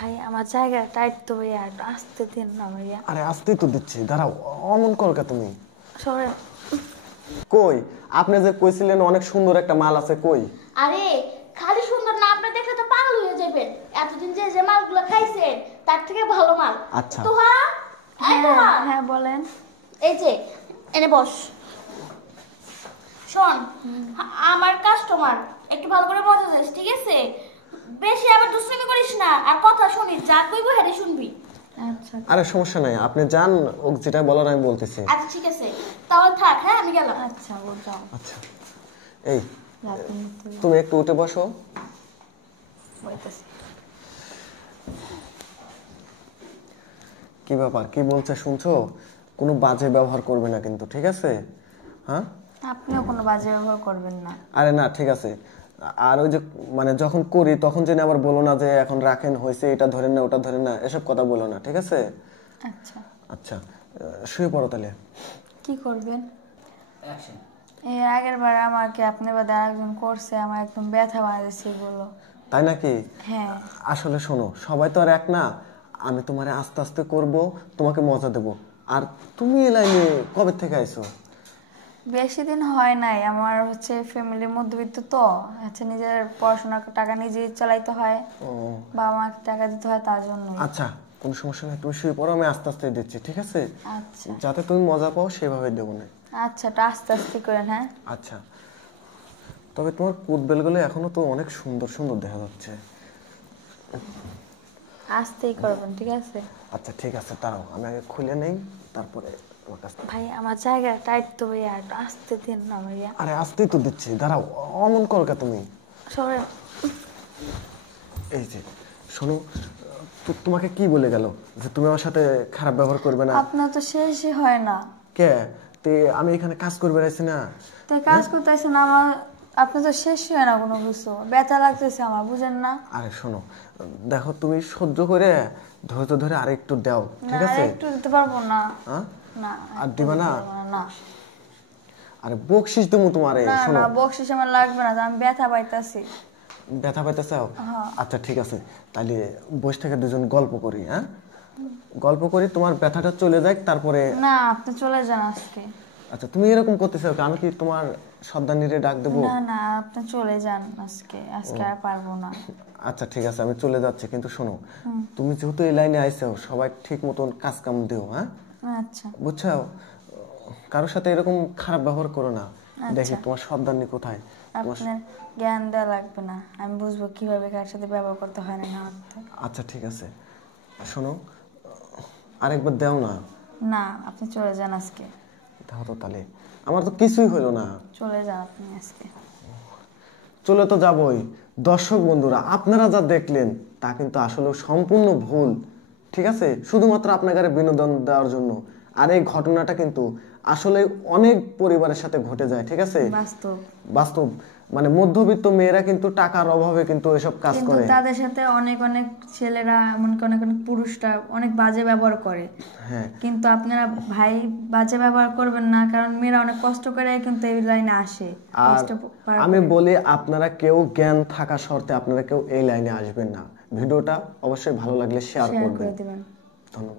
ভাই আমার জায়গা টাইট তো ভাইয়া, একটু আসতে দিন না ভাইয়া। আরে আসতেই তো দিচ্ছি, দাঁড়াও। অমন করকা তুমি। সরে। কই আপনি যে কইছিলেন অনেক সুন্দর একটা মাল আছে, কই? আরে খালি সুন্দর না, আপনি দেখলে তো পাগল হয়ে যাবেন। এতদিন যে যে মালগুলো খাইছেন তার থেকে ভালো মাল। আচ্ছা। তোহা হ্যাঁ বলেন। এই যে এনে বস। শোন, আমার কাস্টমার, একটু ভালো করে মজা যাস, ঠিক আছে? বেশি আবার দুষ্টামি করিস না, আর কথা শুনিস, যা কইবো হেডে শুনবি। আচ্ছা আরে সমস্যা নাই, আপনি যান, ও যেটা বলার আমি বলতেছি। আচ্ছা ঠিক আছে, তাহলে থাক। হ্যাঁ আমি গেলাম। আচ্ছা ও যাও। আচ্ছা এই রাখুন তুমি একটু উঠে বসো। বলতেছি। কি ব্যাপার, কি বলছে শুনছো? কোনো বাজে ব্যবহার করবে না কিন্তু, ঠিক আছে? হ্যাঁ, আপনিও কোনো বাজে ব্যবহার করবেন না। আরে না ঠিক আছে। আর ওই যে মানে যখন করি তখন যেন আবার বলো না যে এখন রাখেন হয়েছে, এটা ধরেন না ওটা ধরেন না, এসব কথা বলো না, ঠিক আছে? আচ্ছা আচ্ছা শুয়ে পড়ো তাহলে। কি করবেন? এর আগের বার আমাকে আপনি বাদে আরেকজন করছে, আমার একদম ব্যথা বানাইছে বলো। তাই নাকি? হ্যাঁ। আসলে শোনো, সবাই তো আর এক না। আমি তোমারে আস্তে আস্তে করব, তোমাকে মজা দেব। আর তুমি এই লাইনে কবে থেকে আইছো? বেশি দিন হয় নাই, আমার হচ্ছে ফ্যামিলির মধ্যবিত্ত তো, আচ্ছা নিজের পড়াশোনার টাকা নিজেই চালাইতে হয়, ও বাবা মাকে টাকা দিতে হয়, তার জন্য। আচ্ছা কোনো সমস্যা নেই, তুমি শুয়ে পড়ো, আমি আস্তে আস্তে দিচ্ছি, ঠিক আছে? আচ্ছা যাতে তুমি মজা পাও সেভাবে দেবো না। আচ্ছা, একটু আস্তে আস্তে করেন। হ্যাঁ আচ্ছা, তবে তোমার কুদবেলগুলো এখনো তো অনেক সুন্দর সুন্দর দেখা যাচ্ছে। আস্তেই করবেন, ঠিক আছে? আচ্ছা ঠিক আছে, দাঁড়াও আমি আগে খুলে নেই, তারপরে তোমার কাছ থেকে। ভাই আমার জায়গা টাইট তো ভাইয়া, একটু আসতে দিন না ভাইয়া। আরে আসতেই তো দিচ্ছি, দাঁড়াও। অমন করকা তুমি। সরে। এই যে শোনো, তোমাকে কি বলে গেল যে তুমি আমার সাথে খারাপ ব্যবহার করবে না? আপনার তো শেষই হয় না। কে? তে আমি এখানে কাজ করে বেড়াইছি না? তো কাজ করতেছেন আমার, আপনি তো শেষই হয় না কোনো কিছু, ব্যথা লাগতেছে আমার, বুঝেন না? আরে শোনো, দেখো তুমি সহ্য করে ধৈর্য ধরে আরেকটু দাও, ঠিক না আছে? একটু দিতে পারবো না। হ্যাঁ, না আর দিবা না? না আরে বকশিস দেবো তোমারে, না শোনো। না, বকশিস আমার লাগবে না, আমি ব্যথা পাইতাছি। ব্যথা পাইতেছ? হ্যাঁ। আচ্ছা ঠিক আছে, তাহলে বসে থেকে দুজন গল্প করি। হ্যাঁ, গল্প করি, তোমার ব্যথাটা চলে যাক, তারপরে। না আপনি চলে যান আজকে। আচ্ছা তুমি এরকম করতেছো, আমি কি তোমার সর্দারনিরে ডাক দেবো? না না, আপনি চলে যান আজকে, আজকে আর পারবো না। আচ্ছা ঠিক আছে, আমি চলে যাচ্ছি, কিন্তু শোনো, তুমি যেহেতু এই লাইনে আইছো, সবাই ঠিক মতন কাজ কাম দিও। হ্যাঁ আচ্ছা বুঝছো? কারোর সাথে এরকম খারাপ ব্যবহার করো না। আচ্ছা। দেখি তোমার সর্দারনি কোথায়। আপনার জ্ঞান দেওয়া লাগবে না, আমি বুঝবো কিভাবে কার সাথে ব্যবহার করতে হয় না না করতে। আচ্ছা ঠিক আছে, শোনো, আরেকবার দাও না। না আপনি চলে যান আজকে। দাও তো তাহলে, আমার তো কিছুই হলো না। চলে যান আপনি আজকে। চলে তো যাবই। দর্শক বন্ধুরা, আপনারা যা দেখলেন তা কিন্তু আসলে সম্পূর্ণ ভুল, ঠিক আছে? শুধুমাত্র আপনাকে বিনোদন দেওয়ার জন্য। আর এই ঘটনাটা কিন্তু আসলে অনেক পরিবারের সাথে ঘটে যায়, ঠিক আছে? বাস্তব। বাস্তব, মানে মধ্যবিত্ত মেয়েরা কিন্তু টাকার অভাবে কিন্তু এসব কাজ কিন্তু করে। তাদের সাথে অনেক অনেক ছেলেরা, এমনকি অনেক অনেক পুরুষরা অনেক বাজে ব্যবহার করে। হ্যাঁ, কিন্তু আপনারা ভাই বাজে ব্যবহার করবেন না, কারণ মেয়েরা অনেক কষ্ট করে কিন্তু এই লাইনে আসে। আর কষ্ট পার আমি করে। বলি, আপনারা কেউ জ্ঞান থাকা শর্তে আপনারা কেউ এই লাইনে আসবেন না। ভিডিওটা অবশ্যই ভালো লাগলে শেয়ার শেয়ার করবেন। করে দিবেন। ধন্যবাদ।